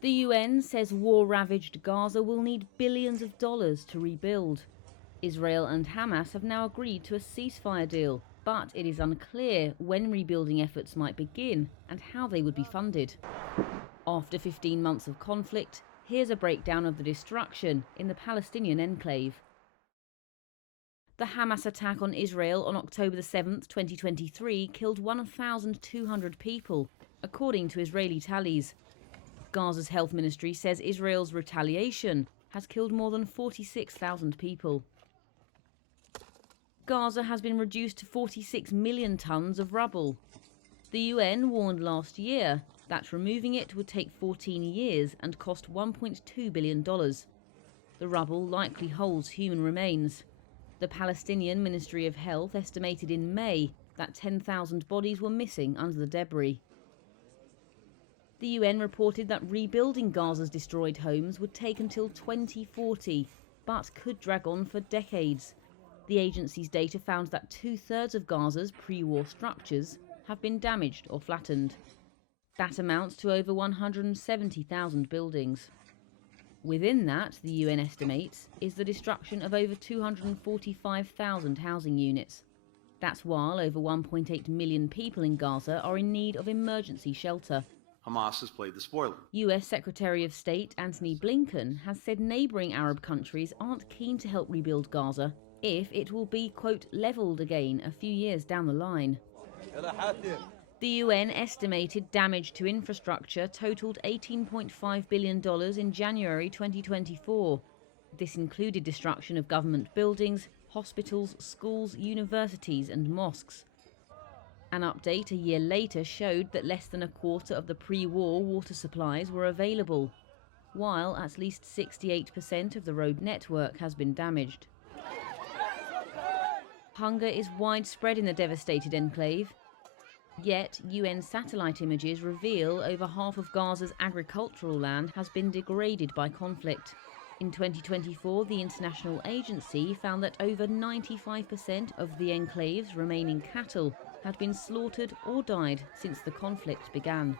The UN says war-ravaged Gaza will need billions of dollars to rebuild. Israel and Hamas have now agreed to a ceasefire deal, but it is unclear when rebuilding efforts might begin and how they would be funded. After 15 months of conflict, here's a breakdown of the destruction in the Palestinian enclave. The Hamas attack on Israel on October 7, 2023 killed 1,200 people, according to Israeli tallies. Gaza's health ministry says Israel's retaliation has killed more than 46,000 people. Gaza has been reduced to 46 million tonnes of rubble. The UN warned last year that removing it would take 14 years and cost $1.2 billion. The rubble likely holds human remains. The Palestinian Ministry of Health estimated in May that 10,000 bodies were missing under the debris. The UN reported that rebuilding Gaza's destroyed homes would take until 2040, but could drag on for decades. The agency's data found that 2/3 of Gaza's pre-war structures have been damaged or flattened. That amounts to over 170,000 buildings. Within that, the UN estimates, is the destruction of over 245,000 housing units. That's while over 1.8 million people in Gaza are in need of emergency shelter. Hamas has played the spoiler. US Secretary of State Antony Blinken has said neighbouring Arab countries aren't keen to help rebuild Gaza if it will be, quote, levelled again a few years down the line. The UN estimated damage to infrastructure totaled $18.5 billion in January 2024. This included destruction of government buildings, hospitals, schools, universities and mosques. An update a year later showed that less than a quarter of the pre-war water supplies were available, while at least 68% of the road network has been damaged. Hunger is widespread in the devastated enclave. Yet, UN satellite images reveal over half of Gaza's agricultural land has been degraded by conflict. In 2024, the international agency found that over 95% of the enclave's remaining cattle had been slaughtered or died since the conflict began.